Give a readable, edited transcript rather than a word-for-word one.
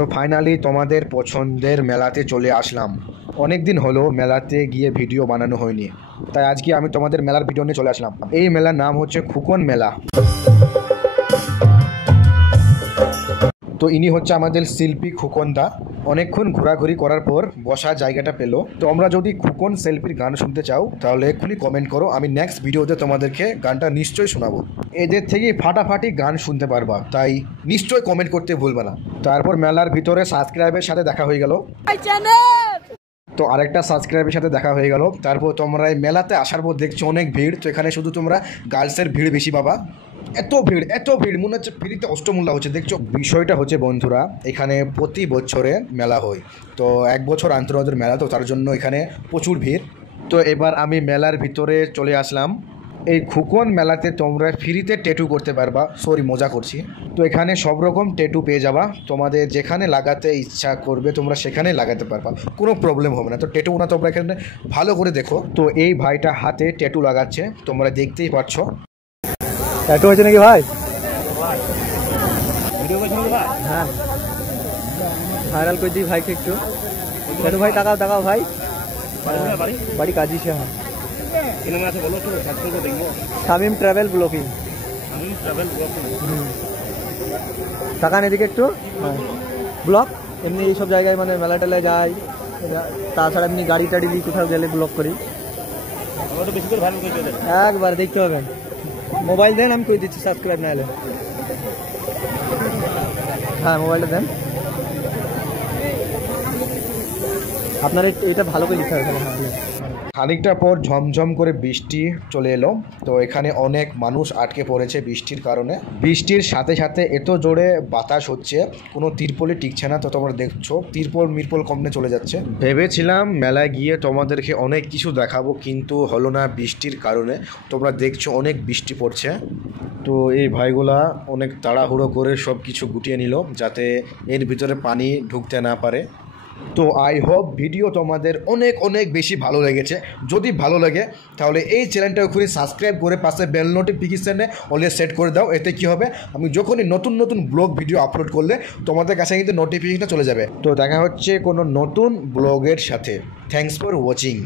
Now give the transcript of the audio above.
তো ফাইনালি তোমাদের পছন্দের মেলাতে চলে আসলাম। অনেক দিন হলো মেলাতে গিয়ে ভিডিও বানানো হয়নি, তাই আজকে আমি তোমাদের মেলার ভিডিও নিয়ে চলে আসলাম। এই মেলার নাম হচ্ছে খুকন মেলা। তো ইনি হচ্ছে আমাদের শিল্পী খুকন দা। অনেকক্ষণ ঘোরাঘুরি করার পর বসার জায়গাটা পেলো। তো আমরা যদি খুকন শিল্পীর গান শুনতে চাও তাহলে এক্ষুনি কমেন্ট করো, আমি নেক্সট ভিডিওতে তোমাদেরকে গানটা নিশ্চয়ই শোনাবো। এদের থেকে ফাটাফাটি গান শুনতে পারবা, তাই নিশ্চয়ই কমেন্ট করতে ভুলবে না। তারপর মেলার ভিতরে সাবস্ক্রাইবের সাথে দেখা হয়ে গেল। তো আরেকটা সাবস্ক্রাইবের সাথে দেখা হয়ে গেল। তারপর তোমরা এই মেলাতে আসার পর দেখছো অনেক ভিড়। তো এখানে শুধু তোমরা গার্লসের ভিড় বেশি পাবা। এত ভিড় মনে হচ্ছে ফ্রিতে অষ্টমূল্যা হচ্ছে। দেখছো বিষয়টা হচ্ছে বন্ধুরা, এখানে প্রতি বছরে মেলা হয়। তো এক বছর আন্তর্জাতিক মেলা, তো তার জন্য এখানে প্রচুর ভিড়। তো এবার আমি মেলার ভিতরে চলে আসলাম। এই খুকন মেলাতে তোমরা ফ্রিতে ট্যাটু করতে পারবা। সরি, মজা করছি। তো এখানে সব রকম ট্যাটু পেয়ে যাবা, তোমাদের যেখানে লাগাতে ইচ্ছা করবে তোমরা সেখানে লাগাতে পারবা, কোনো প্রবলেম হবে না। তো ট্যাটু না তোমরা এখানে ভালো করে দেখো। তো এই ভাইটা হাতে ট্যাটু লাগাচ্ছে, তোমরা দেখতেই পাচ্ছ। ট্যাটু হয়েছে নাকি ভাই? হ্যাঁ, ভাইরাল করে দিই ভাইকে একটু। ট্যাটু ভাই তাকাও ভাই। বাড়ি কাজী সে। হ্যাঁ, শামিম ট্রাভেল ব্লগিং। তাকান এদিকে একটু। হ্যাঁ, ব্লগ এমনি এইসব জায়গায় মানে মেলা টেলায় যাই, তাছাড়া এমনি গাড়ি টাড়ি দিয়ে কোথাও গেলে ব্লগ করি। একবার দেখতে হবে, মোবাইল দেন, আমি করে দিচ্ছি সাবস্ক্রাইব না হলে। হ্যাঁ, মোবাইলটা দেন। আপনার এটা ভালো করে লিখতে হবে। খানিকটা পর ঝমঝম করে বৃষ্টি চলে এলো। তো এখানে অনেক মানুষ আটকে পড়েছে বৃষ্টির কারণে। বৃষ্টির সাথে সাথে এত জোরে বাতাস হচ্ছে, কোনো তিরপলই টিকছে না। তো তোমরা দেখছো তিরপল মিরপল কমনে চলে যাচ্ছে। ভেবেছিলাম মেলায় গিয়ে তোমাদেরকে অনেক কিছু দেখাবো, কিন্তু হলো না বৃষ্টির কারণে। তোমরা দেখছো অনেক বৃষ্টি পড়ছে। তো এই ভাইগুলা অনেক তাড়াহুড়ো করে সব কিছু গুটিয়ে নিল যাতে এর ভিতরে পানি ঢুকতে না পারে। তো আই হোপ ভিডিও তোমাদের অনেক বেশি ভালো লেগেছে। যদি ভালো লাগে তাহলে এই চ্যানেলটা ওখানে সাবস্ক্রাইব করে পাশে বেল নোটিফিকেশানে অলওয়েজ সেট করে দাও। এতে কি হবে, আমি যখনই নতুন ব্লগ ভিডিও আপলোড করলে তোমাদের কাছে কিন্তু নোটিফিকেশনটা চলে যাবে। তো দেখা হচ্ছে কোনো নতুন ব্লগের সাথে। Thanks for watching.